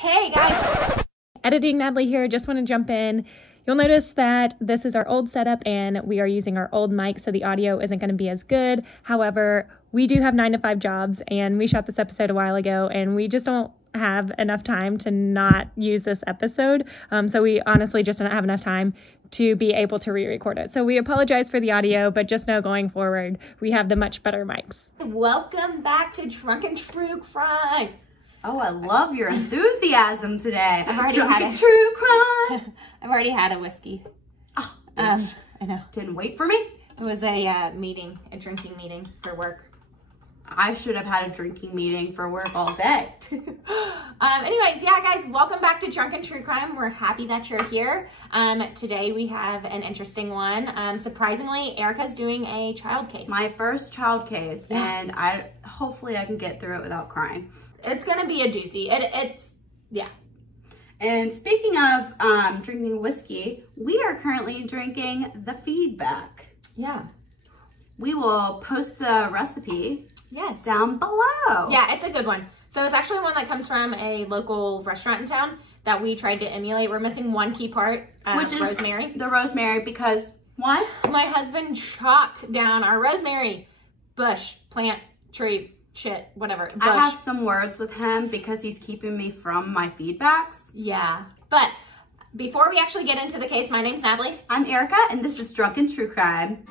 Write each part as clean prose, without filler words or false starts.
Hey guys! Editing Natalie here. Just want to jump in. You'll notice that this is our old setup and we are using our old mic, so the audio isn't going to be as good. However, we do have 9 to 5 jobs and we shot this episode a while ago and we just don't have enough time to not use this episode. So we honestly just don't have enough time to be able to re-record it. So we apologize for the audio, but just know going forward, we have the much better mics. Welcome back to Drunken True Crime. Oh, I love your enthusiasm today. I've already Drunken had True Crime. I've already had a whiskey. Oh, I know. Didn't wait for me. It was a drinking meeting for work. I should have had a drinking meeting for work all day. Anyways, yeah, guys, welcome back to Drunken True Crime. We're happy that you're here. Today we have an interesting one. Surprisingly, Erika's doing a child case. My first child case, and hopefully I can get through it without crying. It's gonna be a doozy. Yeah. And speaking of drinking whiskey, we are currently drinking the Feedback. Yeah. We will post the recipe down below. Yeah, it's a good one. So it's actually one that comes from a local restaurant in town that we tried to emulate. We're missing one key part, which is rosemary. The rosemary, because why? My husband chopped down our rosemary bush, plant, tree, shit, whatever. Bush. I have some words with him because he's keeping me from my feedbacks. Yeah, but before we actually get into the case, my name's Natalie. I'm Erika, and this is Drunken True Crime.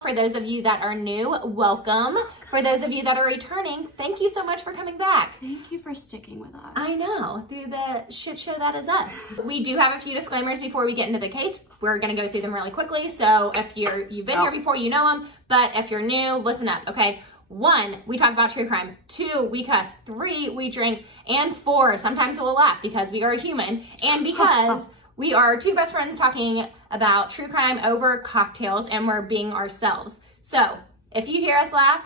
For those of you that are new, welcome. For those of you that are returning, thank you so much for coming back. Thank you for sticking with us. I know, through the shit show that is us. We do have a few disclaimers before we get into the case. We're gonna go through them really quickly. So if you've been here before, you know them. But if you're new, listen up, okay? 1, we talk about true crime. 2, we cuss. 3, we drink. And 4, sometimes we'll laugh because we are human. And because we are 2 best friends talking about true crime over cocktails and we're being ourselves. So if you hear us laugh,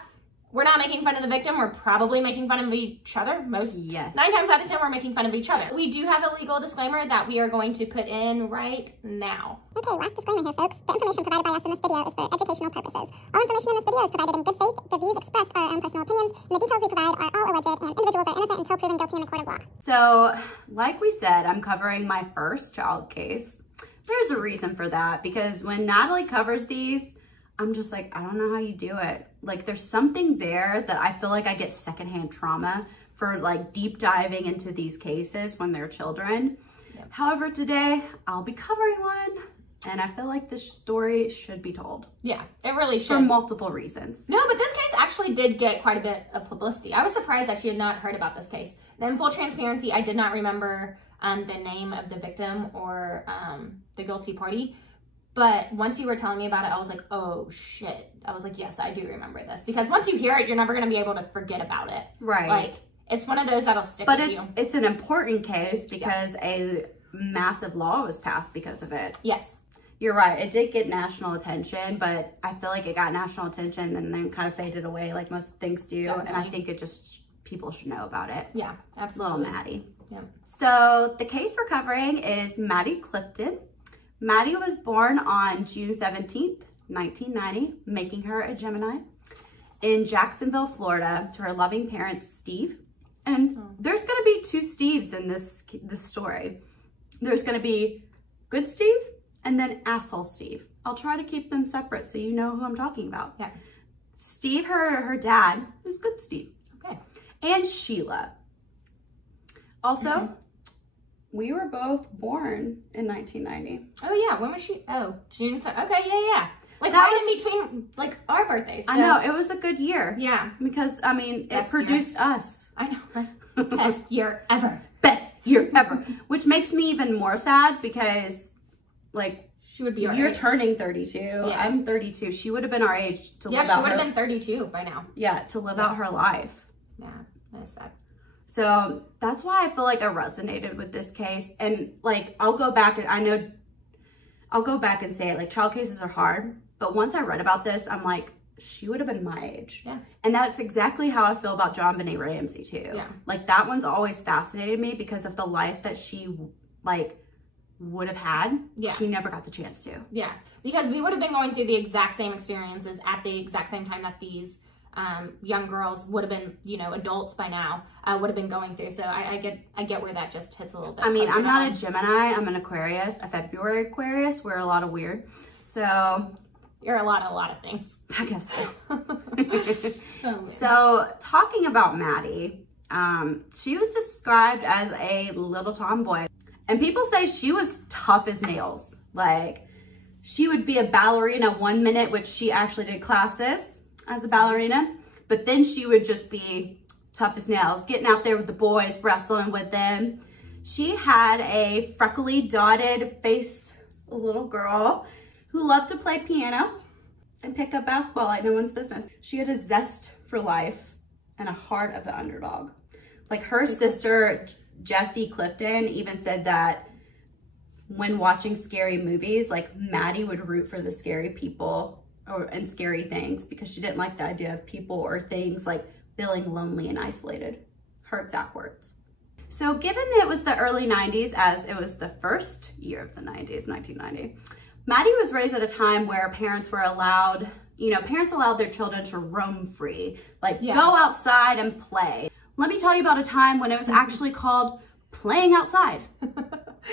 we're not making fun of the victim. We're probably making fun of each other. 9 times out of 10, we're making fun of each other. We do have a legal disclaimer that we are going to put in right now. Okay, last disclaimer here, folks. The information provided by us in this video is for educational purposes. All information in this video is provided in good faith. The views expressed are our own personal opinions, and the details we provide are all alleged, and individuals are innocent until proven guilty in the court of law. So, like we said, I'm covering my first child case. There's a reason for that, because when Natalie covers these, I'm just like, I don't know how you do it. Like, there's something there that I feel like I get secondhand trauma for, like, deep diving into these cases when they're children. Yep. However, today I'll be covering one, and I feel like this story should be told. Yeah, it really should. For multiple reasons. No, but this case actually did get quite a bit of publicity. I was surprised that you had not heard about this case. And in full transparency, I did not remember the name of the victim or the guilty party. But once you were telling me about it, I was like, oh shit. I was like, yes, I do remember this. Because once you hear it, you're never going to be able to forget about it. Right. Like, it's one of those that'll stick with you. But it's an important case because a massive law was passed because of it. Yes. You're right. It did get national attention, but I feel like it got national attention and then kind of faded away like most things do. Definitely. And I think it just, people should know about it. Yeah, absolutely. Little Maddie. Yeah. So the case we're covering is Maddie Clifton. Maddie was born on June 17th, 1990, making her a Gemini, in Jacksonville, Florida, to her loving parents, Steve. And there's going to be 2 Steves in this story. There's going to be good Steve and then asshole Steve. I'll try to keep them separate so you know who I'm talking about. Yeah. Steve, her dad, is good Steve. Okay. And Sheila. Also, we were both born in 1990. Oh yeah, when was she? Oh, June. Okay, yeah. Like that right in between, like our birthdays. So. I know, it was a good year. Yeah. Because, I mean, it produced us. I know. Best year ever. Best year ever. Which makes me even more sad because, like, she would be our you're age. Turning 32. Yeah. I'm 32. She would have been our age to live out Yeah, she would have been 32 by now. Yeah, to live out her life. Yeah, that's sad. So that's why I feel like I resonated with this case. And like, I'll go back and say it, like, child cases are hard. But once I read about this, I'm like, she would have been my age. Yeah. And that's exactly how I feel about JonBenet Ramsey too. Yeah. Like, that one's always fascinated me because of the life that she, like, would have had, Yeah. she never got the chance to. Yeah, because we would have been going through the exact same experiences at the exact same time that these young girls would have been, you know, adults by now, would have been going through. So I get where that just hits a little bit. I mean, I'm not a Gemini, I'm an Aquarius, a February Aquarius. We're a lot of weird. So you're a lot of things. I guess so. Oh, so talking about Maddie, she was described as a little tomboy. And people say she was tough as nails. Like, she would be a ballerina 1 minute, which she actually did classes as a ballerina. But then she would just be tough as nails, getting out there with the boys, wrestling with them. She had a freckly, dotted face, little girl who loved to play piano and pick up basketball like no one's business. She had a zest for life and a heart of the underdog. Like, her sister, Maddie Clifton, even said that when watching scary movies, like, Maddie would root for the scary people and scary things because she didn't like the idea of people or things like feeling lonely and isolated. Her exact words. So given it was the early 90s, as it was the first year of the 90s, 1990, Maddie was raised at a time where parents were allowed, you know, parents allowed their children to roam free, like go outside and play. Let me tell you about a time when it was actually called playing outside.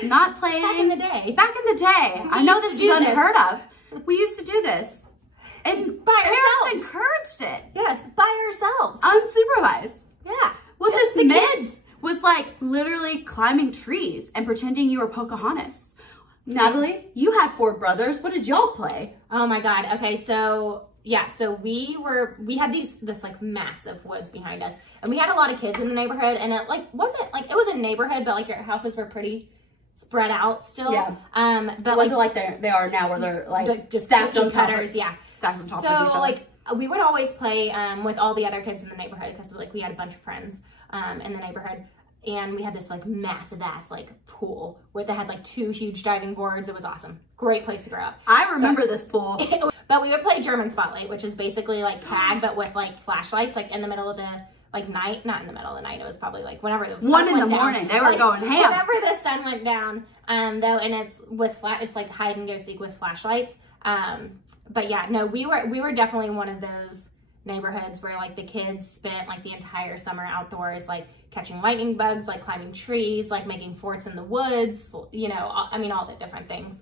Not playing. Back in the day. Back in the day. I know this is unheard of. We used to do this. And by parents ourselves. encouraged it. Yes, by ourselves. Unsupervised. Yeah. What just this meant was like literally climbing trees and pretending you were Pocahontas. Natalie, you had 4 brothers. What did y'all play? Oh my God. Okay, so yeah, so we had this like massive woods behind us, and we had a lot of kids in the neighborhood, and it like wasn't like, it was a neighborhood, but like your houses were pretty spread out still. Yeah. But it wasn't like they are now, where they're like just stacked on top cutters, yeah. Stacked on top so, of each other. Like, we would always play with all the other kids in the neighborhood because like we had a bunch of friends in the neighborhood, and we had this like massive ass like pool where they had like 2 huge diving boards. It was awesome. Great place to grow up. I remember this pool. But we would play German Spotlight, which is basically like tag, but with like flashlights, like in the middle of the like night, not in the middle of the night. It was probably like whenever the sun 1 in went the down. morning. They were like, going ham. Whenever the sun went down, though, and it's with it's like hide and go seek with flashlights. But yeah, no, we were definitely one of those neighborhoods where like the kids spent like the entire summer outdoors, like catching lightning bugs, like climbing trees, like making forts in the woods, you know, I mean, all the different things.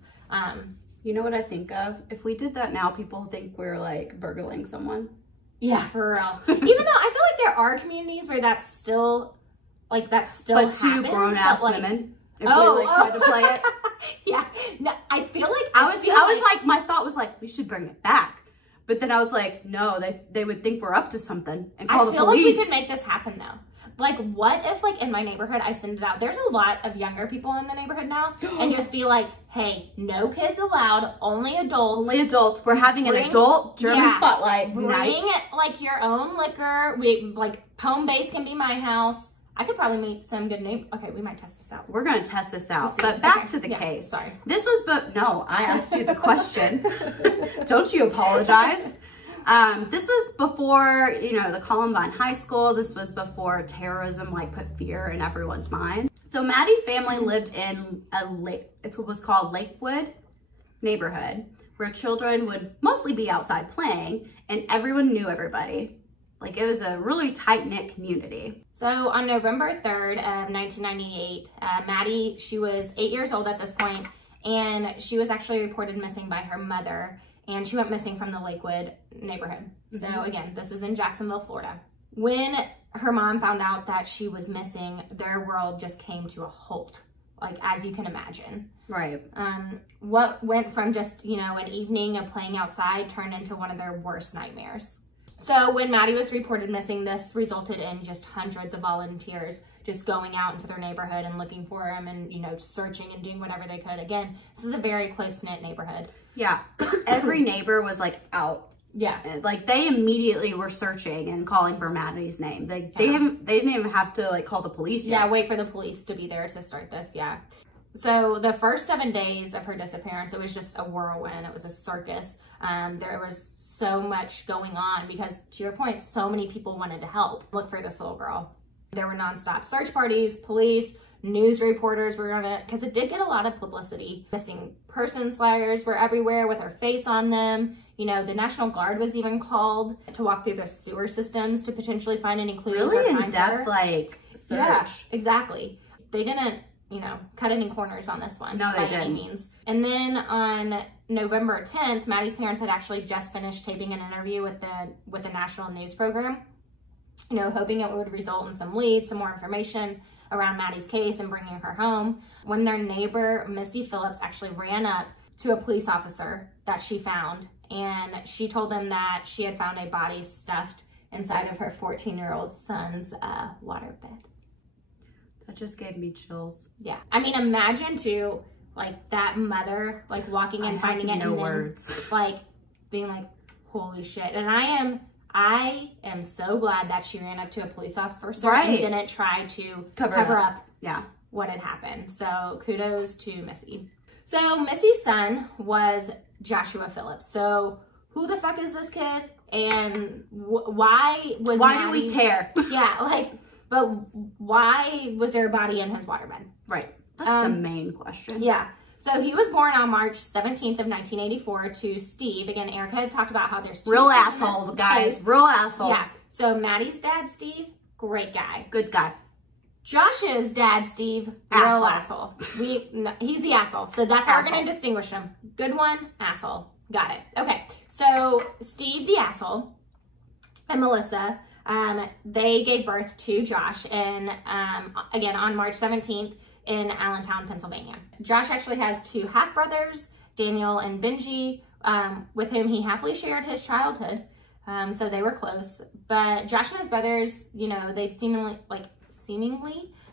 You know what I think of? If we did that now, people think we're like burgling someone. Yeah, for real. Even though I feel like there are communities where that's still But happens, 2 grown-ass like, women. If we like tried to play it. Yeah. No, I feel like I was like, my thought was like, we should bring it back. But then I was like, no, they would think we're up to something and call the police. I feel like we could make this happen though. Like, what if like in my neighborhood I send it out? There's a lot of younger people in the neighborhood now, and just be like, hey, no kids allowed, only adults. Only adults. We're having an adult German Spotlight night. Bring like your own liquor. We like home base can be my house. I could probably meet some good neighbors. Okay, we might test this out. We're gonna test this out. We'll but back to the case. Sorry. This was no, I asked you the question. Don't you apologize. This was before, you know, the Columbine High School. This was before terrorism like put fear in everyone's minds. So Maddie's family lived in it was called Lakewood neighborhood, where children would mostly be outside playing and everyone knew everybody. Like, it was a really tight-knit community. So on November 3rd of 1998, Maddie, she was 8 years old at this point, and she was actually reported missing by her mother, and she went missing from the Lakewood neighborhood. So again, this was in Jacksonville, Florida. When her mom found out that she was missing, their world just came to a halt, like, as you can imagine. Right. What went from just, you know, an evening of playing outside turned into one of their worst nightmares. So when Maddie was reported missing, this resulted in just hundreds of volunteers just going out into their neighborhood and looking for him and, you know, searching and doing whatever they could. Again, this is a very close-knit neighborhood. Yeah. Every neighbor was like out. Yeah. Like, they immediately were searching and calling for Maddie's name. They didn't even have to like call the police yet. Yeah, wait for the police to be there to start this. Yeah. So the first 7 days of her disappearance, it was just a whirlwind. It was a circus. There was so much going on because, to your point, so many people wanted to help look for this little girl. There were nonstop search parties, police, news reporters were gonna, because it did get a lot of publicity. Missing persons flyers were everywhere with her face on them. You know, the National Guard was even called to walk through the sewer systems to potentially find any clues or Really find in-depth, her. like, search. Yeah, exactly. They didn't, you know, cut any corners on this one. No, they by didn't. any means. And then on November 10th, Maddie's parents had actually just finished taping an interview with the national news program, you know, hoping it would result in some leads, some more information around Maddie's case and bringing her home, when their neighbor, Missy Phillips, actually ran up to a police officer that she found, and she told him that she had found a body stuffed inside of her 14-year-old son's waterbed. That just gave me chills. Yeah. I mean, imagine too, like that mother, like walking and finding it and then like being like, holy shit. And I am so glad that she ran up to a police officer and didn't try to cover up what had happened. So kudos to Missy. So Missy's son was Joshua Phillips. So who the fuck is this kid? And why do we care? Yeah, like, but why was there a body in his waterbed? Right. That's the main question. Yeah. So he was born on March 17th of 1984 to Steve. Again, Erika had talked about how there's two real asshole, guys. Real asshole. Yeah. So Maddie's dad, Steve, great guy. Good guy. Josh's dad, Steve, real asshole. He's the asshole. So that's how we're going to distinguish him. Good one, asshole. Got it. Okay. So Steve, the asshole, and Melissa, they gave birth to Josh in, again, on March 17th in Allentown, Pennsylvania. Josh actually has two half-brothers, Daniel and Benji, with whom he happily shared his childhood. So they were close. But Josh and his brothers, you know, they'd seemingly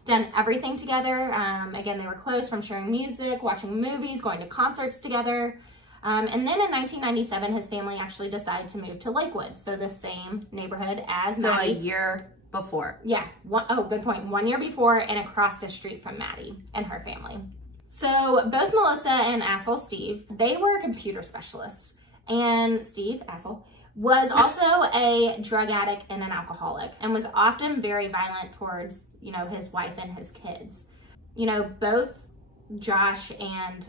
done everything together. Again, they were close from sharing music, watching movies, going to concerts together. And then in 1997, his family actually decided to move to Lakewood, so the same neighborhood as Maddie. So a year before. Yeah. Good point. 1 year before and across the street from Maddie and her family. So both Melissa and asshole Steve, they were computer specialists. And Steve, asshole, was also a drug addict and an alcoholic and was often very violent towards, you know, his wife and his kids. You know, both Josh and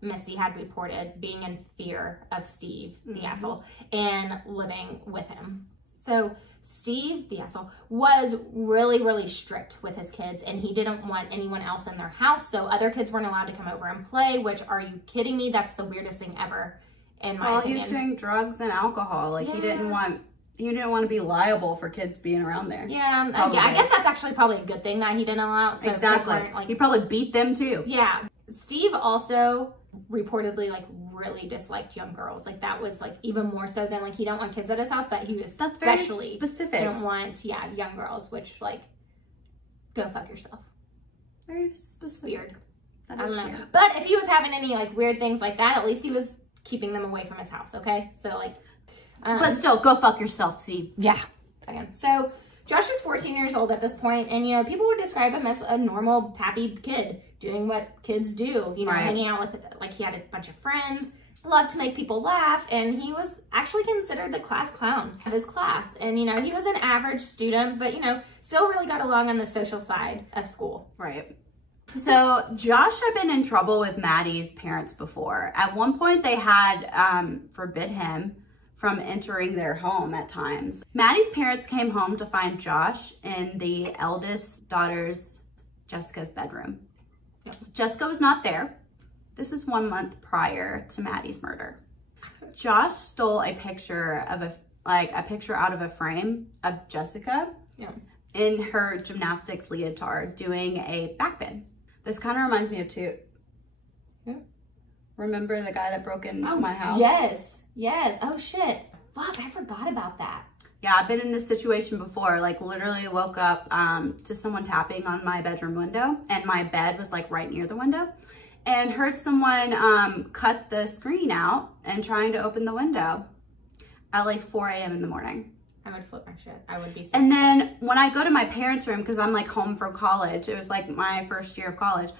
Missy had reported being in fear of Steve, the asshole, and living with him. So Steve, the asshole, was really, really strict with his kids, and he didn't want anyone else in their house, so other kids weren't allowed to come over and play, which, are you kidding me? That's the weirdest thing ever, in my opinion. He was doing drugs and alcohol. Like, he didn't want to be liable for kids being around there. Yeah, I guess that's actually probably a good thing that he didn't allow. So exactly. He probably beat them too. Yeah. Steve also reportedly like really disliked young girls. Like that was like even more so than like he don't want kids at his house, but he was especially specific. Didn't want young girls, which like go fuck yourself. Very specific. Weird. I don't know. But if he was having any like weird things like that, at least he was keeping them away from his house. Okay, so like. But still, go fuck yourself, Steve. Yeah. So Josh is 14 years old at this point, and, you know, people would describe him as a normal, happy kid, doing what kids do, you know, hanging out with, like, he had a bunch of friends, loved to make people laugh, and he was actually considered the class clown of his class. And, you know, he was an average student, but, you know, still really got along on the social side of school. Right. So Josh had been in trouble with Maddie's parents before. At one point, they had forbid him from entering their home at times. Maddie's parents came home to find Josh in the eldest daughter's, Jessica's, bedroom. Yep. Jessica was not there. This is 1 month prior to Maddie's murder. Josh stole a picture of a picture out of a frame of Jessica in her gymnastics leotard doing a backbend. This kind of reminds me of Toot. Remember the guy that broke in my house? Yes. Oh, shit. Fuck, I forgot about that. Yeah, I've been in this situation before. Like, literally woke up to someone tapping on my bedroom window, and my bed was, like, right near the window, and heard someone cut the screen out and trying to open the window at, like, 4 a.m. in the morning. I would flip my shit. I would be so And then when I go to my parents' room, because I'm, like, home from college, it was, like, my first year of college,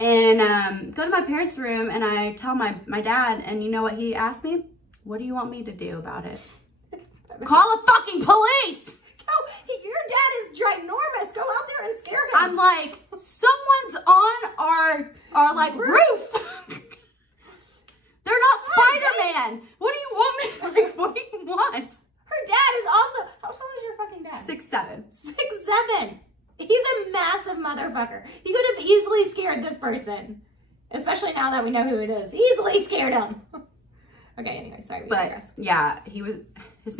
and go to my parents' room, and I tell my dad, and you know what he asked me? What do you want me to do about it? Call the fucking police! Your dad is ginormous. Go out there and scare him. I'm like, someone's on our like roof. They're not Spider-Man. What do you want me? Like, what do you want? Her dad is also, how tall is your fucking dad? 6'7". 6'7". He's a massive motherfucker. He could have easily scared this person. Especially now that we know who it is. Easily scared him. Okay, anyway, sorry. But yeah, his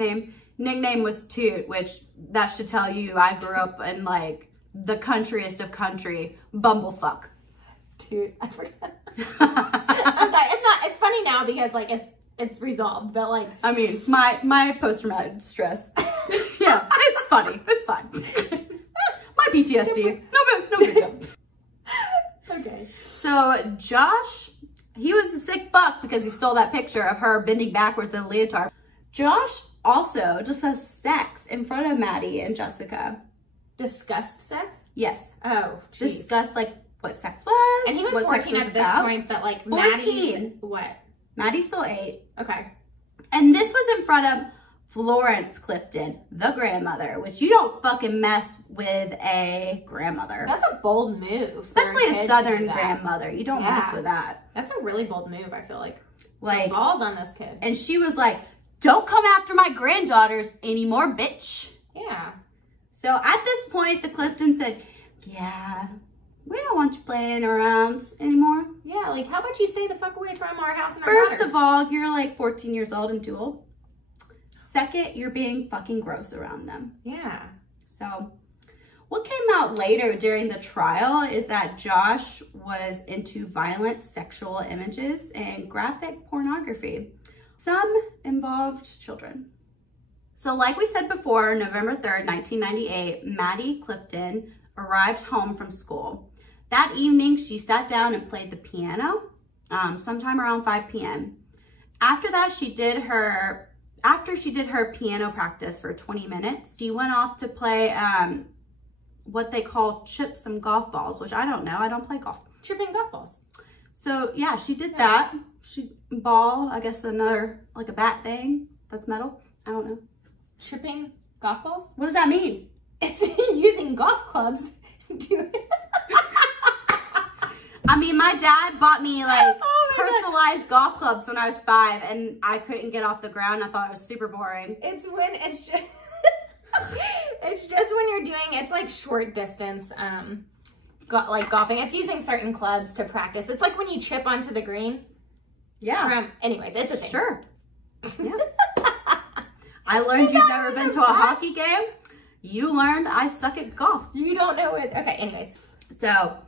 nickname was Toot, which that should tell you I grew up in like the countryest of country, bumblefuck. Toot, I forgot. I'm sorry, it's funny now because like it's resolved, but like. I mean, my post-traumatic stress. Yeah, it's funny. It's fine. My PTSD. No big deal. Okay. So Josh, he was a sick fuck because he stole that picture of her bending backwards in a leotard. Josh also just has sex in front of Maddie and Jessica. Discussed sex? Yes. Oh, geez. Discussed like what sex was. And he was 14 at this point, but like 14. Maddie's what? Maddie's still 8. Okay. And this was in front of Florence Clifton, the grandmother, which you don't fucking mess with a grandmother. That's a bold move. Especially a southern grandmother. You don't mess with that. That's a really bold move, I feel like. Like, balls on this kid. And she was like, don't come after my granddaughters anymore, bitch. Yeah. So at this point, the Clifton said, yeah, we don't want you playing around anymore. Yeah, like, how about you stay the fuck away from our house and our First daughters? of all, you're like 14 years old and too old. Second, you're being fucking gross around them. Yeah. So what came out later during the trial is that Josh was into violent sexual images and graphic pornography. Some involved children. So like we said before, November 3rd, 1998, Maddie Clifton arrived home from school. That evening, she sat down and played the piano sometime around 5 p.m. After that, after she did her piano practice for 20 minutes, she went off to play what they call chip some golf balls, which I don't know. I don't play golf. Chipping golf balls. So yeah, she did that. She ball, I guess another, like a bat thing that's metal. I don't know. Chipping golf balls? What does that mean? It's using golf clubs to do it. I mean, my dad bought me like personalized golf clubs when I was 5 and I couldn't get off the ground. I thought it was super boring. It's just it's just when you're doing, it's like short distance, like golfing. It's using certain clubs to practice. It's like when you chip onto the green. Yeah. Anyways, it's a thing. Sure. Yeah. I learned you've never been to a hockey game. You learned I suck at golf. You don't know it. Okay, anyways. So,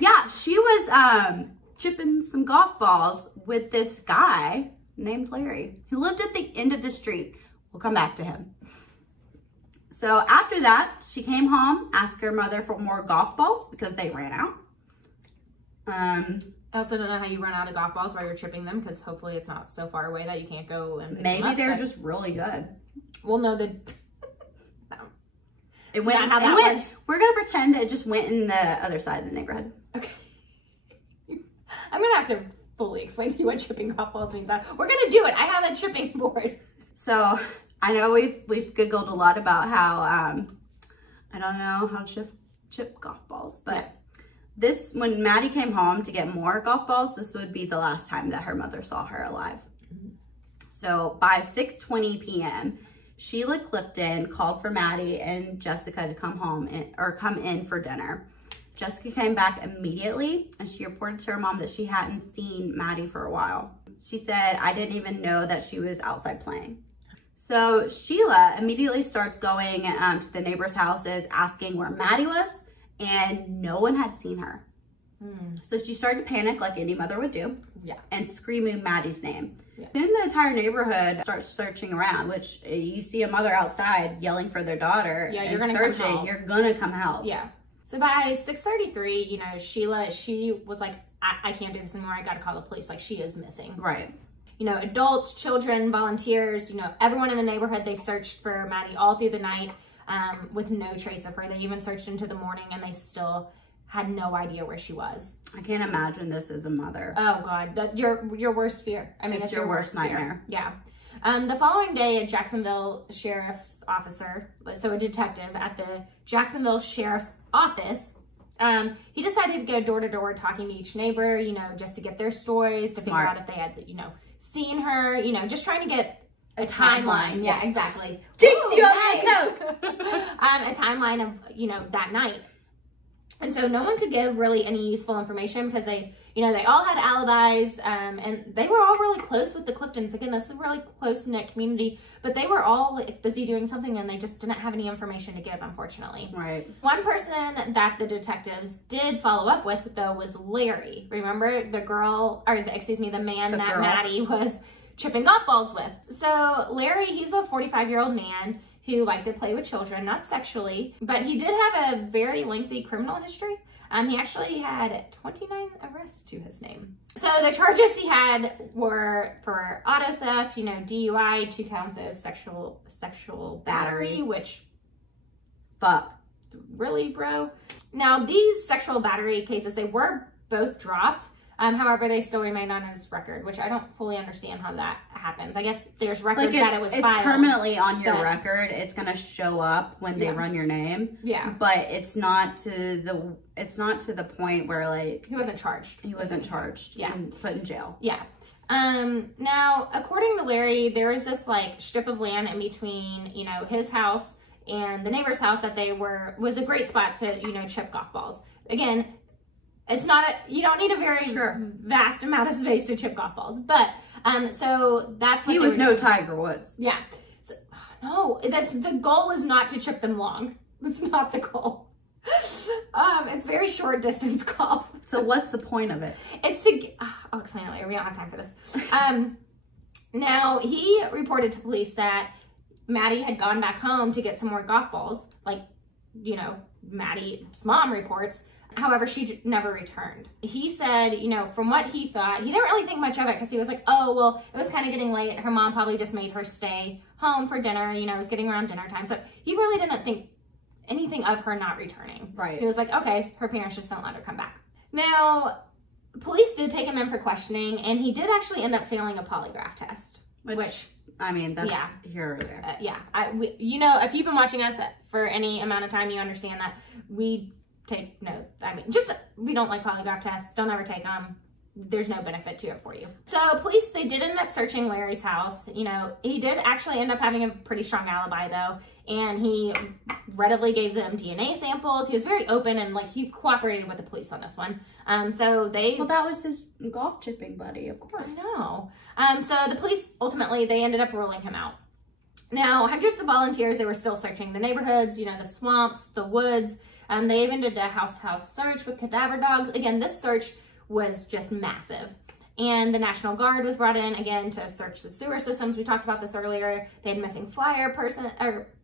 yeah, she was chipping some golf balls with this guy named Larry who lived at the end of the street. We'll come back to him. So after that, she came home, asked her mother for more golf balls because they ran out. I also don't know how you run out of golf balls while you're chipping them because hopefully it's not so far away that you can't go and pick them up, they're just really good. We'll know the... It went, not how that works. We're going to pretend it just went in the other side of the neighborhood. Okay. I'm going to have to fully explain to you what chipping golf balls means. We're going to do it. I have a chipping board. So I know we've giggled a lot about how, I don't know how to chip golf balls, but when Maddie came home to get more golf balls, this would be the last time that her mother saw her alive. Mm-hmm. So by 6:20 p.m., Sheila Clifton called for Maddie and Jessica to come in for dinner. Jessica came back immediately and she reported to her mom that she hadn't seen Maddie for a while. She said, I didn't even know that she was outside playing. So Sheila immediately starts going to the neighbors' houses asking where Maddie was, and no one had seen her. So she started to panic like any mother would do, and screaming Maddie's name. Then the entire neighborhood starts searching around, which you see a mother outside yelling for their daughter. Yeah, you're gonna come help. Yeah. So by 6:33, you know, Sheila, she was like, I can't do this anymore. I gotta call the police. Like, she is missing. Right. You know, adults, children, volunteers, you know, everyone in the neighborhood, they searched for Maddie all through the night with no trace of her. They even searched into the morning and they still had no idea where she was. I can't imagine this as a mother. Oh God, your worst fear. I mean, it's your worst nightmare. Yeah. The following day, a Jacksonville sheriff's officer, so a detective at the Jacksonville sheriff's office, he decided to go door to door talking to each neighbor, you know, just to get their stories, to figure out if they had, you know, seen her, you know, just trying to get a timeline. Yeah, exactly. Jinx, you nice. nice. A timeline of, you know, that night. And so no one could give really any useful information because they, you know, they all had alibis, and they were all really close with the Cliftons. Again, this is a really close-knit community, but they were all busy doing something and they just didn't have any information to give, unfortunately. Right. One person that the detectives did follow up with, though, was Larry. Remember the girl, or the man that Maddie was chipping golf balls with. So Larry, he's a 45-year-old man who liked to play with children, not sexually, but he did have a very lengthy criminal history. He actually had 29 arrests to his name. So the charges he had were for auto theft, you know, DUI, 2 counts of sexual battery, which, fuck. Really, bro? Now, these sexual battery cases, they were both dropped. However, they still remain on his record, which I don't fully understand how that happens. I guess there's records that it was filed. It's permanently on your record. It's gonna show up when they run your name. Yeah. But it's not to the point where, like, he wasn't charged. He wasn't charged. Yeah. And put in jail. Yeah. Now, according to Larry, there was this like strip of land in between, you know, his house and the neighbor's house that was a great spot to, you know, chip golf balls. Again, it's not you don't need a very vast amount of space to chip golf balls, but so that's what he was no Tiger Woods. Yeah, so, no, the goal is not to chip them long. That's not the goal. It's very short distance golf. So what's the point of it? It's to I'll explain it later. We don't have time for this. Now he reported to police that Maddie had gone back home to get some more golf balls, like, you know, Maddie's mom reports. However, she never returned. He said, you know, from what he thought, he didn't really think much of it because he was like, oh, well, it was kind of getting late. Her mom probably just made her stay home for dinner. You know, it was getting around dinner time. So he really didn't think anything of her not returning. Right. He was like, okay, her parents just don't let her come back. Now, police did take him in for questioning, and he did actually end up failing a polygraph test. Which I mean, that's here or there. You know, if you've been watching us for any amount of time, you understand that we take no, I mean, just, we don't like polygraph tests. Don't ever take them. There's no benefit to it for you. So police, they did end up searching Larry's house. You know, he did actually end up having a pretty strong alibi though. And he readily gave them DNA samples. He was very open and like he cooperated with the police on this one. So well, that was his golf chipping buddy, of course. I know. So the police, ultimately, they ended up ruling him out. Now, hundreds of volunteers, they were still searching the neighborhoods, you know, the swamps, the woods. They even did a house-to-house search with cadaver dogs. Again, this search was just massive. And the National Guard was brought in again to search the sewer systems. We talked about this earlier. They had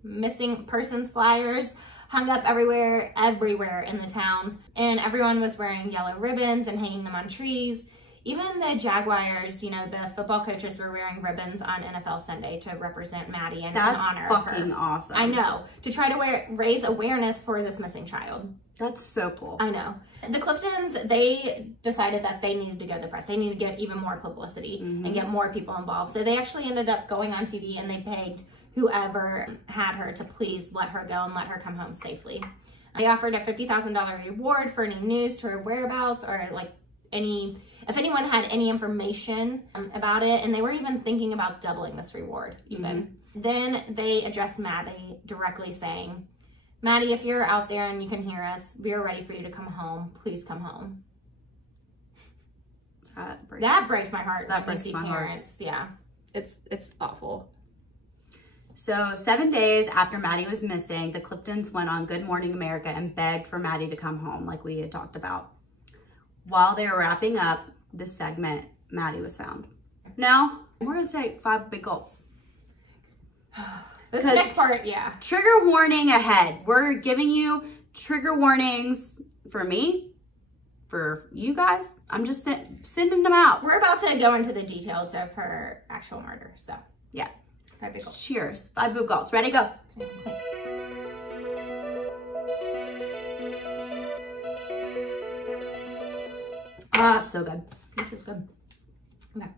missing persons flyers hung up everywhere in the town. And everyone was wearing yellow ribbons and hanging them on trees. Even the Jaguars, you know, the football coaches were wearing ribbons on NFL Sunday to represent Maddie and in honor of her. That's fucking awesome. I know. To try to raise awareness for this missing child. That's so cool. I know. The Cliftons, they decided that they needed to go to the press. They needed to get even more publicity and get more people involved. So they actually ended up going on TV and they begged whoever had her to please let her go and let her come home safely. They offered a $50,000 reward for any news to her whereabouts or like if anyone had any information about it, and they were even thinking about doubling this reward even. Then they addressed Maddie directly saying, Maddie, if you're out there and you can hear us, we are ready for you to come home. Please come home. That breaks my heart. That breaks my heart. Yeah, it's awful. So 7 days after Maddie was missing, the Cliftons went on Good Morning America and begged for Maddie to come home like we had talked about. While they were wrapping up this segment, Maddie was found. Now, we're going to take 5 big gulps. This next part, yeah. Trigger warning ahead. We're giving you trigger warnings for me, for you guys. I'm just sending them out. We're about to go into the details of her actual murder, so. Yeah. 5 big gulps. Cheers. 5 big gulps. Ready, go. Ah, it's so good. Peach is good. Okay.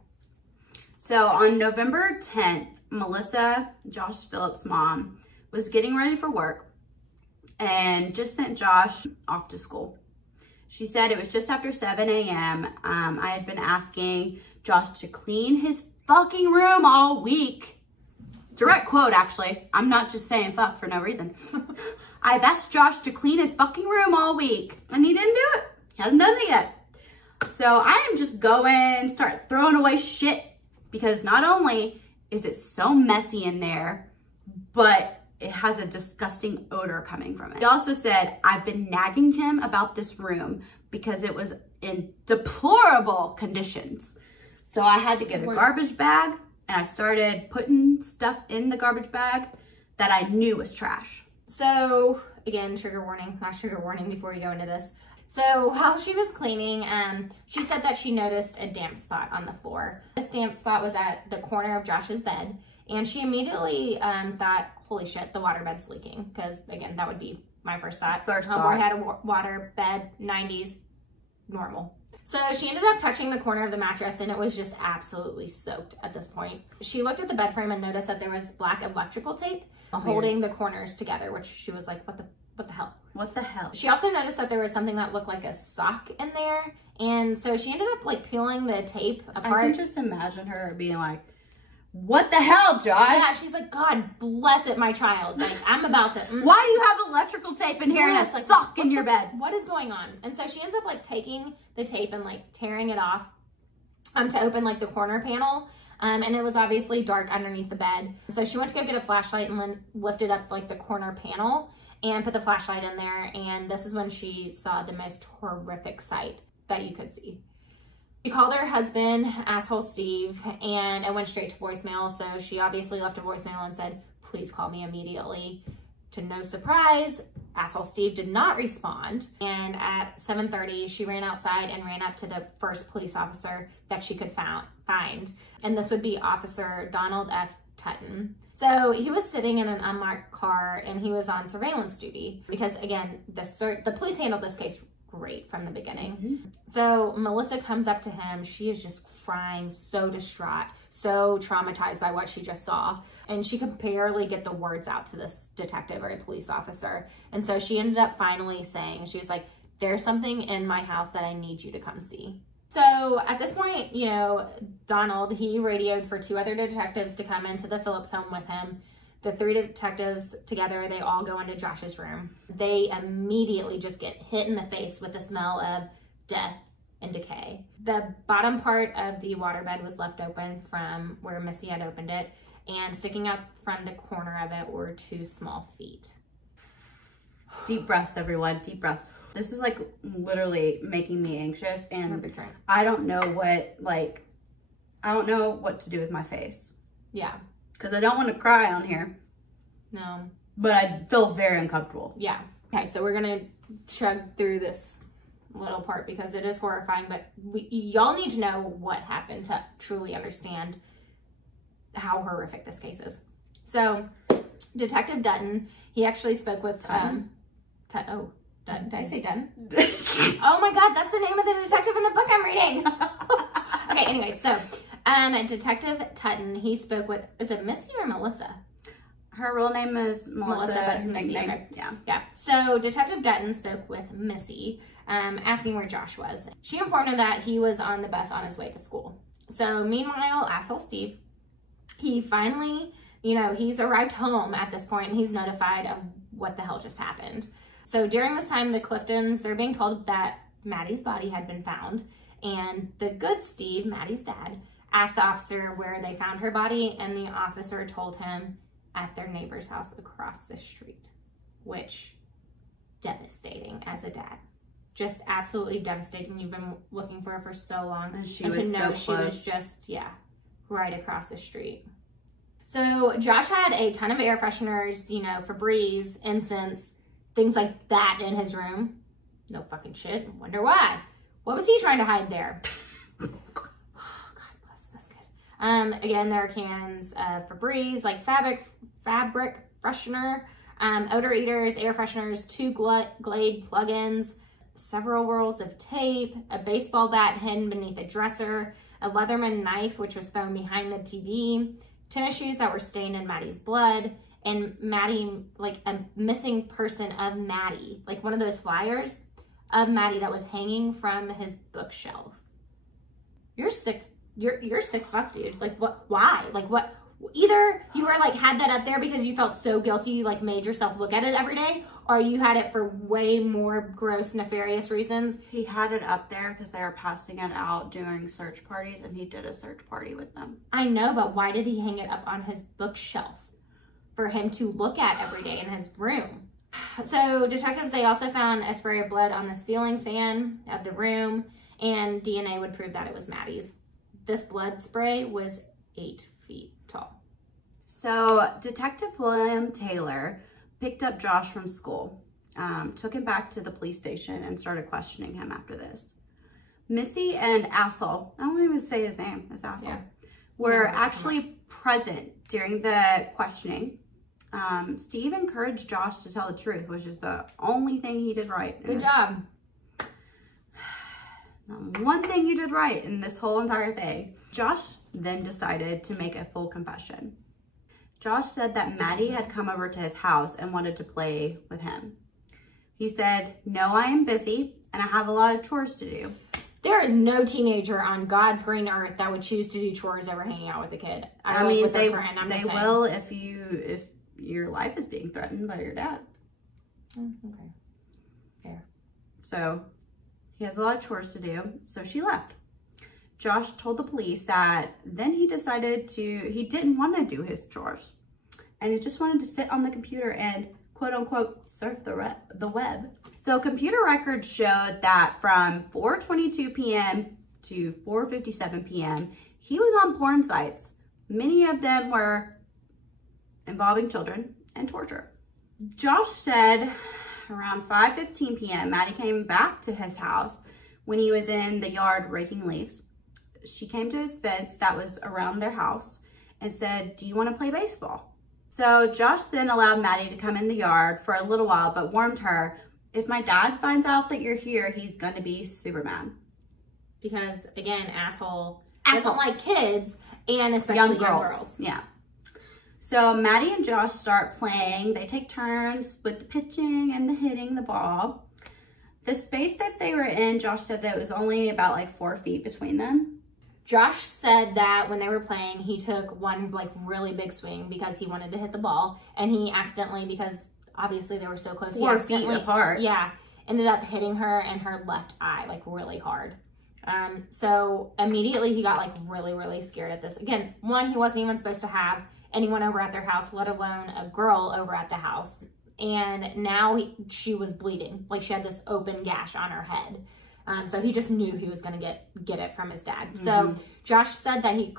So on November 10th, Melissa, Josh Phillips' mom, was getting ready for work and just sent Josh off to school. She said it was just after 7 a.m. I had been asking Josh to clean his fucking room all week. Direct quote, actually. I'm not just saying fuck for no reason. I've asked Josh to clean his fucking room all week, and he didn't do it. He hasn't done it yet. So I am just going, start throwing away shit, because not only is it so messy in there, but it has a disgusting odor coming from it. He also said, I've been nagging him about this room because it was in deplorable conditions. So I had to get a garbage bag, and I started putting stuff in the garbage bag that I knew was trash. So again, trigger warning, last trigger warning before we go into this. So while she was cleaning, she said that she noticed a damp spot on the floor. This damp spot was at the corner of Josh's bed, and she immediately thought, holy shit, the water bed's leaking. Because again, that would be my first thought. Homeboy had a water bed, 90s, normal. So she ended up touching the corner of the mattress, and it was just absolutely soaked at this point. She looked at the bed frame and noticed that there was black electrical tape holding the corners together, which she was like, what the hell? What the hell? She also noticed that there was something that looked like a sock in there. And so she ended up like peeling the tape apart. I can just imagine her being like, what the hell, Josh? Yeah, she's like, God bless it, my child. Like, I'm about to. Why do you have electrical tape in here and a sock in your bed? What is going on? And so she ends up like taking the tape and like tearing it off to open like the corner panel. And it was obviously dark underneath the bed. So she went to go get a flashlight and then lifted up like the corner panel and put the flashlight in there. And this is when she saw the most horrific sight that you could see. She called her husband, asshole Steve, and it went straight to voicemail. So she obviously left a voicemail and said, please call me immediately. To no surprise, asshole Steve did not respond. And at 7:30, she ran outside and ran up to the first police officer that she could find. And this would be Officer Donald F. Tutton. So he was sitting in an unmarked car and he was on surveillance duty because, again, the police handled this case great from the beginning. So Melissa comes up to him. She is just crying, so distraught, so traumatized by what she just saw. And she could barely get the words out to this detective or a police officer. And so she ended up finally saying, she was like, there's something in my house that I need you to come see. So at this point, you know, Donald, he radioed for 2 other detectives to come into the Phillips home with him. The 3 detectives together, they all go into Josh's room. They immediately just get hit in the face with the smell of death and decay. The bottom part of the waterbed was left open from where Missy had opened it, and sticking out from the corner of it were 2 small feet. Deep breaths, everyone, deep breaths. This is like literally making me anxious, and I don't know what to do with my face. Yeah. Because I don't want to cry on here. No. But I feel very uncomfortable. Yeah. Okay, so we're going to chug through this little part because it is horrifying, but y'all need to know what happened to truly understand how horrific this case is. So, Detective Dutton, he actually spoke with, Dutton. Did I say Dutton? Oh my God, that's the name of the detective in the book I'm reading. Okay, anyway, so, Detective Tutton, he spoke with, is it Missy or Melissa? Her real name is Melissa, but her Missy, nickname, okay. yeah. Yeah, so Detective Dutton spoke with Missy, asking where Josh was. She informed him that he was on the bus on his way to school. So meanwhile, asshole Steve, he finally, you know, he's arrived home at this point and he's notified of what the hell just happened. So during this time, the Cliftons, they're being told that Maddie's body had been found, and the good Steve, Maddie's dad, asked the officer where they found her body, and the officer told him at their neighbor's house across the street, which, devastating as a dad. Just absolutely devastating. You've been looking for her for so long, and to know she was just, yeah, right across the street. So Josh had a ton of air fresheners, you know, Febreze, incense, things like that in his room. No fucking shit. Wonder why. What was he trying to hide there? Oh, God bless. That's good. Again, there are cans of Febreze, like fabric freshener, odor eaters, air fresheners, 2 Glade plugins, several rolls of tape, a baseball bat hidden beneath a dresser, a Leatherman knife, which was thrown behind the TV, tennis shoes that were stained in Maddie's blood, and Maddie, like a missing person of Maddie, like one of those flyers of Maddie that was hanging from his bookshelf. You're sick. You're sick fuck, dude. Like what, why? Like what, either you were like had that up there because you felt so guilty you like made yourself look at it every day, or you had it for way more gross, nefarious reasons. He had it up there because they were passing it out during search parties, and he did a search party with them. I know, but why did he hang it up on his bookshelf for him to look at every day in his room? So detectives, they also found a spray of blood on the ceiling fan of the room, and DNA would prove that it was Maddie's. This blood spray was 8 feet tall. So Detective William Taylor picked up Josh from school, took him back to the police station, and started questioning him after this. Missy and Asshole, I don't even say his name, it's Asshole, yeah, were actually present during the questioning. Steve encouraged Josh to tell the truth, which is the only thing he did right. Good job. One thing he did right in this whole entire thing. Josh then decided to make a full confession. Josh said that Maddie had come over to his house and wanted to play with him. He said, "No, I am busy and I have a lot of chores to do." There is no teenager on God's green earth that would choose to do chores over hanging out with a kid. I mean, they will if your life is being threatened by your dad. Okay. Fair. So he has a lot of chores to do, so she left. Josh told the police that then he decided he didn't want to do his chores, and he just wanted to sit on the computer and quote unquote surf the web. So computer records showed that from 4:22 p.m. to 4:57 p.m. he was on porn sites. Many of them were involving children and torture. Josh said around 5:15 p.m. Maddie came back to his house when he was in the yard raking leaves. She came to his fence that was around their house and said, "Do you want to play baseball?" So Josh then allowed Maddie to come in the yard for a little while, but warned her, "If my dad finds out that you're here, he's going to be super mad." Because again, asshole doesn't like kids, and especially young girls. Yeah. So Maddie and Josh start playing. They take turns with the pitching and the hitting the ball. The space that they were in, Josh said that it was only about like 4 feet between them. Josh said that when they were playing, he took one like really big swing because he wanted to hit the ball, and he accidentally, because obviously they were so close, 4 feet apart. Yeah, ended up hitting her in her left eye like really hard. So immediately he got like really, really scared at this. Again, one, he wasn't even supposed to have anyone over at their house, let alone a girl over at the house. And now she was bleeding. Like she had this open gash on her head. So he just knew he was going to get it from his dad. Mm-hmm. So Josh said that he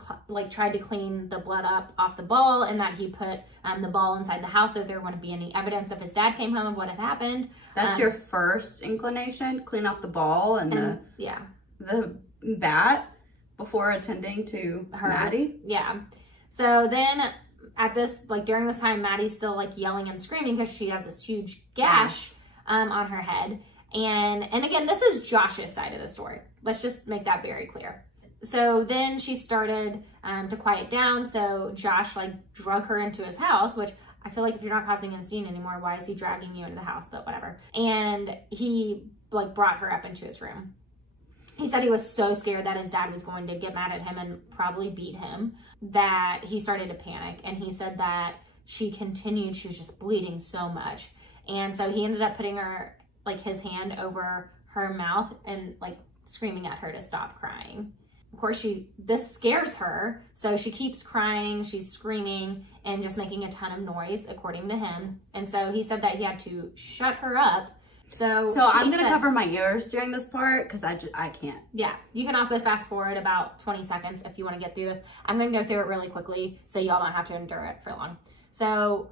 tried to clean the blood up off the ball, and that he put the ball inside the house so there wouldn't be any evidence if his dad came home of what had happened. That's your first inclination, clean off the ball and the bat before attending to Maddie. Yeah. So then at this, during this time, Maddie's still yelling and screaming because she has this huge gash on her head. And again, this is Josh's side of the story. Let's just make that very clear. So then she started to quiet down. So Josh drug her into his house, which I feel like if you're not causing a scene anymore, why is he dragging you into the house? But whatever. And he brought her up into his room. He said he was so scared that his dad was going to get mad at him and probably beat him that he started to panic. And he said that she continued, she was just bleeding so much. And so he ended up putting her, his hand over her mouth and screaming at her to stop crying. Of course, this scares her. So she keeps crying, she's screaming and just making a ton of noise, according to him. And so he said that he had to shut her up. So I'm going to cover my ears during this part because I can't. Yeah. You can also fast forward about 20 seconds if you want to get through this. I'm going to go through it really quickly so y'all don't have to endure it for long. So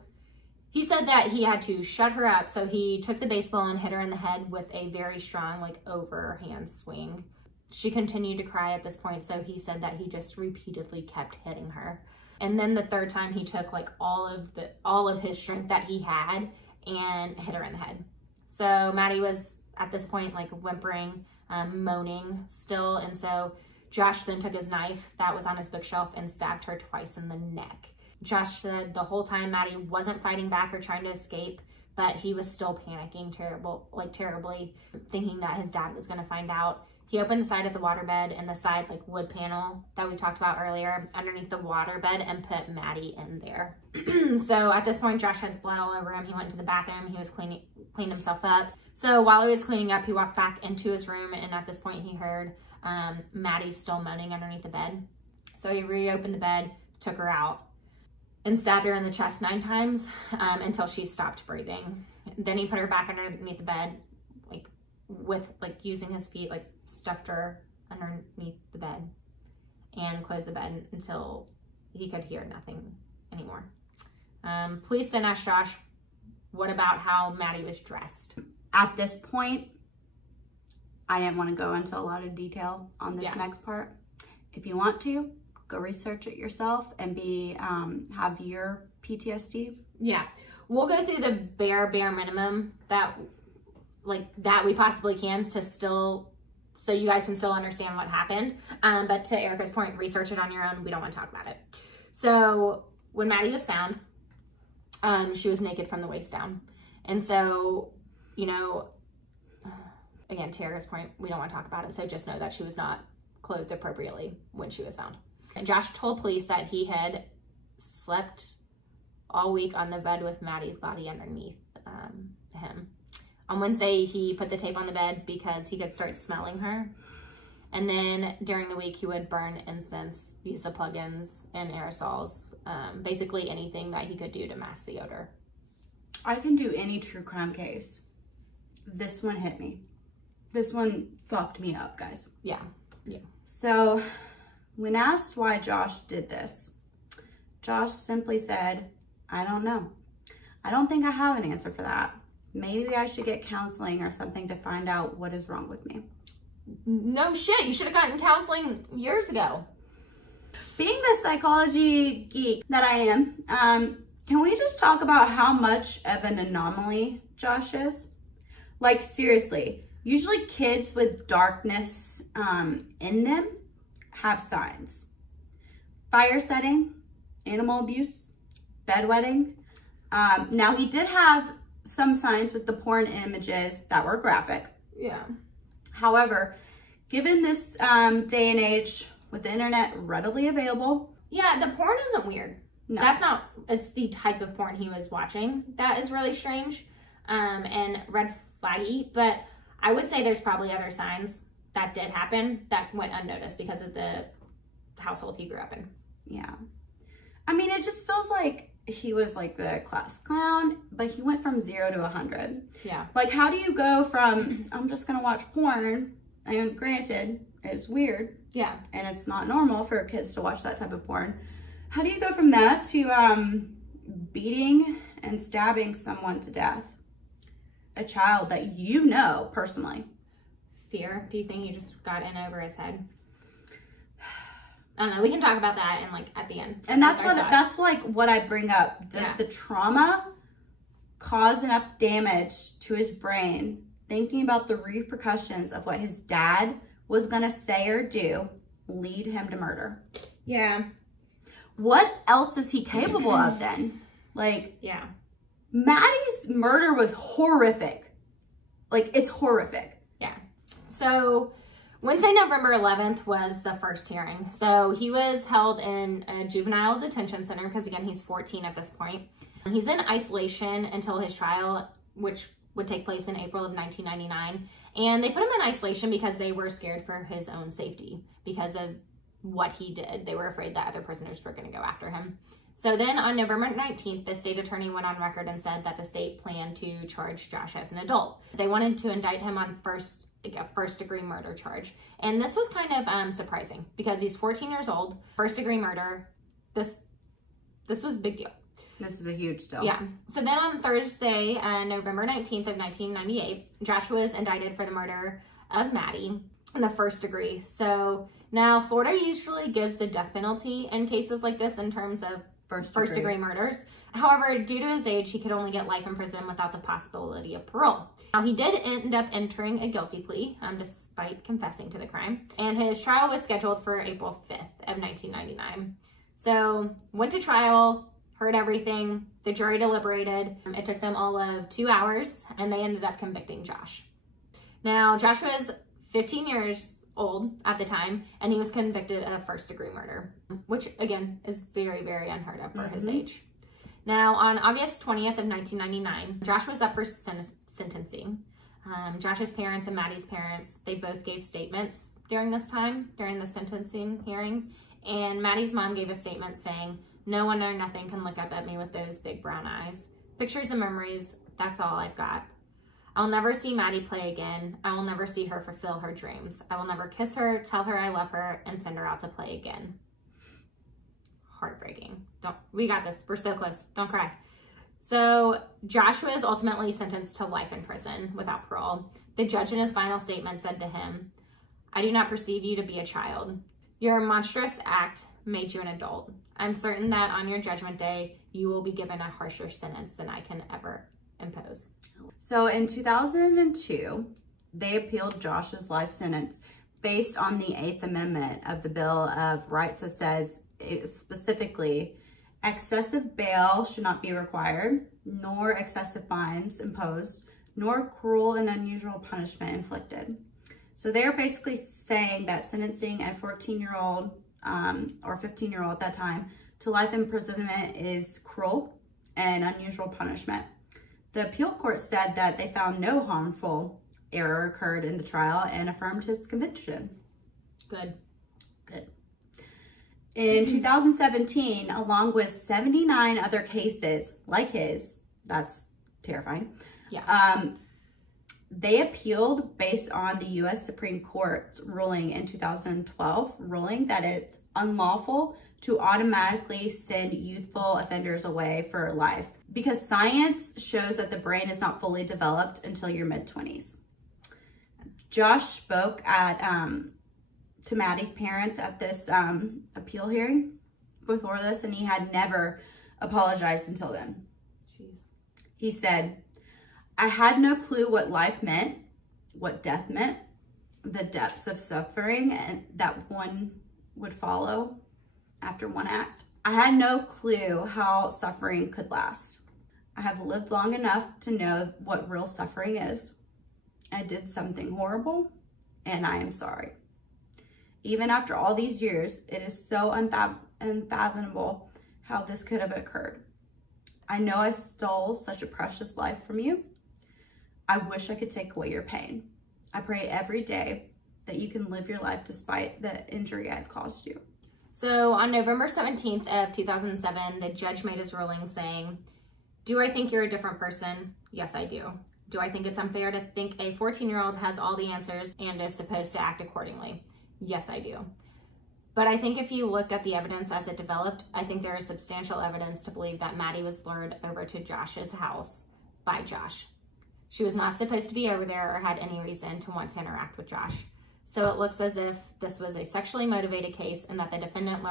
he said that he had to shut her up. So he took the baseball and hit her in the head with a very strong, overhand swing. She continued to cry at this point. So he said that he just repeatedly kept hitting her. And then the third time he took all of his strength that he had and hit her in the head. So Maddie was at this point whimpering, moaning still. And so Josh then took his knife that was on his bookshelf and stabbed her twice in the neck. Josh said the whole time Maddie wasn't fighting back or trying to escape, but he was still panicking terribly, thinking that his dad was going to find out. He opened the side of the waterbed and the side wood panel that we talked about earlier underneath the waterbed and put Maddie in there. So at this point, Josh has blood all over him. He went to the bathroom. He was cleaned himself up. So while he was cleaning up, he walked back into his room, and at this point he heard Maddie still moaning underneath the bed. So he reopened the bed, took her out, and stabbed her in the chest 9 times until she stopped breathing. Then he put her back underneath the bed, using his feet, stuffed her underneath the bed and closed the bed until he could hear nothing anymore. Police then asked Josh, what about how Maddie was dressed? At this point, I didn't want to go into a lot of detail on this next part. If you want to, go research it yourself and have your PTSD. Yeah. We'll go through the bare minimum that we possibly can so you guys can still understand what happened. But to Erika's point, research it on your own. We don't want to talk about it. So when Maddie was found, she was naked from the waist down. And so, again, to Erika's point, we don't want to talk about it. So just know that she was not clothed appropriately when she was found. And Josh told police that he had slept all week on the bed with Maddie's body underneath him. On Wednesday, he put the tape on the bed because he could start smelling her. And then during the week, he would burn incense, use the plugins and aerosols, basically anything that he could do to mask the odor. I can do any true crime case. This one hit me. This one fucked me up, guys. Yeah. So when asked why Josh did this, Josh simply said, I don't know. I don't think I have an answer for that. Maybe I should get counseling or something to find out what is wrong with me. No shit, you should have gotten counseling years ago. Being the psychology geek that I am, can we just talk about how much of an anomaly Josh is? Seriously, usually kids with darkness in them have signs. Fire setting, animal abuse, bedwetting. Now he did have some signs with the porn images that were graphic. Yeah. However, given this day and age with the internet readily available. Yeah, the porn isn't weird. No. That's not, it's the type of porn he was watching that is really strange and red flaggy. But I would say there's probably other signs that did happen that went unnoticed because of the household he grew up in. Yeah. I mean, it just feels like he was the class clown, but he went from 0 to 100. Yeah. How do you go from, I'm just going to watch porn, and granted, it's weird. Yeah. And it's not normal for kids to watch that type of porn. How do you go from that to beating and stabbing someone to death? A child that you know personally. Fear. Do you think he just got in over his head? I don't know. We can talk about that and at the end. And that's what I bring up. Does the trauma cause enough damage to his brain, thinking about the repercussions of what his dad was gonna say or do, lead him to murder? Yeah. What else is he capable of then? Yeah. Maddie's murder was horrific. It's horrific. Yeah. So Wednesday, November 11th was the first hearing. So he was held in a juvenile detention center because, again, he's 14 at this point. He's in isolation until his trial, which would take place in April of 1999. And they put him in isolation because they were scared for his own safety because of what he did. They were afraid that other prisoners were going to go after him. So then on November 19th, the state attorney went on record and said that the state planned to charge Josh as an adult. They wanted to indict him on a first-degree murder charge. And this was kind of surprising because he's 14 years old, first-degree murder. This was a big deal. This is a huge deal. Yeah. So then on Thursday, November 19th of 1998, Josh was indicted for the murder of Maddie in the first degree. So now Florida usually gives the death penalty in cases like this in terms of first degree murders. However, due to his age, he could only get life in prison without the possibility of parole. Now, he did end up entering a guilty plea, despite confessing to the crime, and his trial was scheduled for April 5th of 1999. So, went to trial, heard everything, the jury deliberated. It took them all of 2 hours, and they ended up convicting Josh. Now, Josh was 15 years old at the time, and he was convicted of first-degree murder, which, again, is very, very unheard of for his age. Now, on August 20th of 1999, Josh was up for sentencing. Josh's parents and Maddie's parents, they both gave statements during this time, during the sentencing hearing, and Maddie's mom gave a statement saying, "No one or nothing can look up at me with those big brown eyes. Pictures and memories, that's all I've got. I'll never see Maddie play again. I will never see her fulfill her dreams. I will never kiss her, tell her I love her, and send her out to play again." Heartbreaking. We got this. We're so close. Don't cry. So Josh was ultimately sentenced to life in prison without parole. The judge in his final statement said to him, "I do not perceive you to be a child. Your monstrous act made you an adult. I'm certain that on your judgment day, you will be given a harsher sentence than I can ever impose." So in 2002, they appealed Josh's life sentence based on the 8th Amendment of the Bill of Rights that says specifically, excessive bail should not be required, nor excessive fines imposed, nor cruel and unusual punishment inflicted. So they're basically saying that sentencing a 14-year-old or 15-year-old at that time to life imprisonment is cruel and unusual punishment. The appeal court said that they found no harmful error occurred in the trial and affirmed his conviction. Good. In 2017, along with 79 other cases like his, that's terrifying. Yeah. They appealed based on the U.S. Supreme Court's ruling in 2012, ruling that it's unlawful to automatically send youthful offenders away for life because science shows that the brain is not fully developed until your mid-20s. Josh spoke at to Maddie's parents at this appeal hearing before this, and he had never apologized until then. Jeez. He said, "I had no clue what life meant, what death meant, the depths of suffering and that one would follow after one act. I had no clue how suffering could last. I have lived long enough to know what real suffering is. I did something horrible, and I am sorry. Even after all these years, it is so unfathomable how this could have occurred. I know I stole such a precious life from you. I wish I could take away your pain. I pray every day that you can live your life despite the injury I've caused you." So on November 17th of 2007, the judge made his ruling saying, "Do I think you're a different person? Yes, I do. Do I think it's unfair to think a 14-year-old has all the answers and is supposed to act accordingly? Yes, I do. But I think if you looked at the evidence as it developed, I think there is substantial evidence to believe that Maddie was lured over to Josh's house by Josh. She was not supposed to be over there or had any reason to want to interact with Josh. So it looks as if this was a sexually motivated case and that the defendant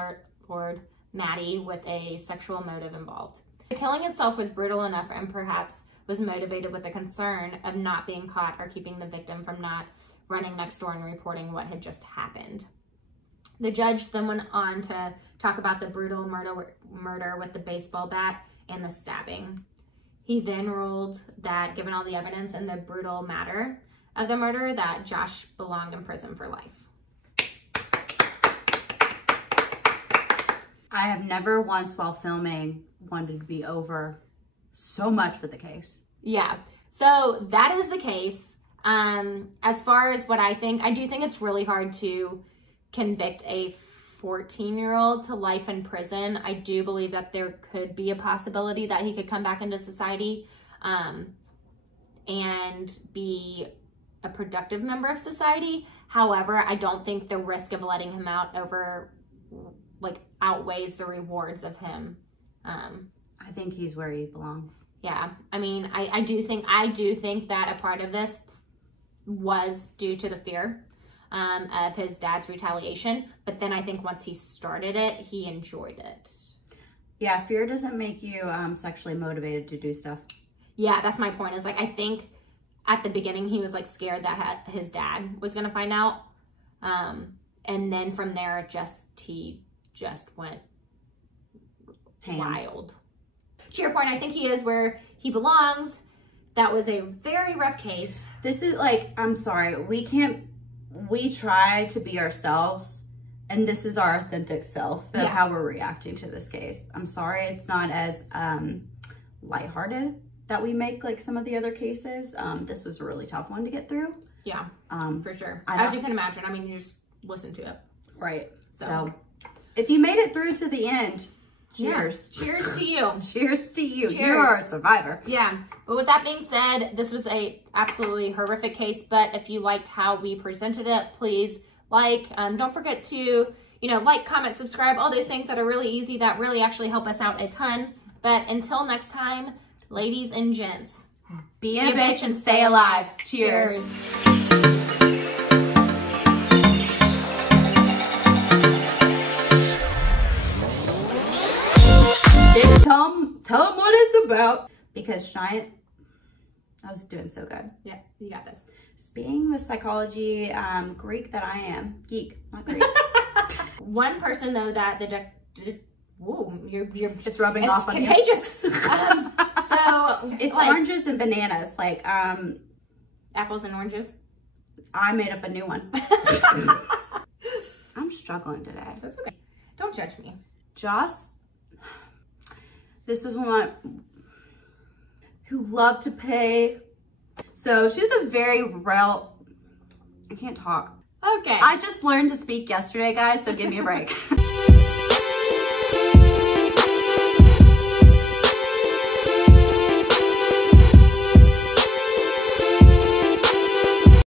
lured Maddie with a sexual motive involved. The killing itself was brutal enough and perhaps was motivated with the concern of not being caught or keeping the victim from not running next door and reporting what had just happened." The judge then went on to talk about the brutal murder with the baseball bat and the stabbing. He then ruled that given all the evidence and the brutal matter of the murder, that Josh belonged in prison for life. I have never once while filming wanted to be over so much with the case. Yeah, so that is the case. As far as what I do think it's really hard to convict a 14-year-old to life in prison. I do believe that there could be a possibility that he could come back into society and be a productive member of society. However, I don't think the risk of letting him out outweighs the rewards of him. I think he's where he belongs. Yeah, I mean, I do think that a part of this was due to the fear of his dad's retaliation, but then I think once he started it, he enjoyed it. Yeah, fear doesn't make you sexually motivated to do stuff. Yeah, that's my point. Is like, I think at the beginning he was like scared that his dad was gonna find out, and then from there he just went wild. To your point, I think he is where he belongs. That was a very rough case. This is like, I'm sorry, we try to be ourselves, and this is our authentic self of how we're reacting to this case. I'm sorry it's not as lighthearted that we make like some of the other cases. This was a really tough one to get through. Yeah, for sure. As you can imagine, I mean, you just listen to it. Right. So if you made it through to the end, cheers. Yeah. Cheers to you. Cheers to you. Cheers. You are a survivor. Yeah. But with that being said, this was a absolutely horrific case. But if you liked how we presented it, please like. Don't forget to, like, comment, subscribe, all those things that are really easy that really actually help us out a ton. But until next time, ladies and gents, be a bitch and stay alive. Cheers. Tell them what it's about. Because Cheyenne, I was doing so good. Yeah, you got this. Being the psychology Greek that I am, geek, not Greek. One person though that it's rubbing off on contagious. So it's like, oranges and bananas, like apples and oranges. I made up a new one. I'm struggling today. That's okay. Don't judge me. This was one who loved to pay. So she's a very I can't talk. Okay. I just learned to speak yesterday, guys, so give me a break.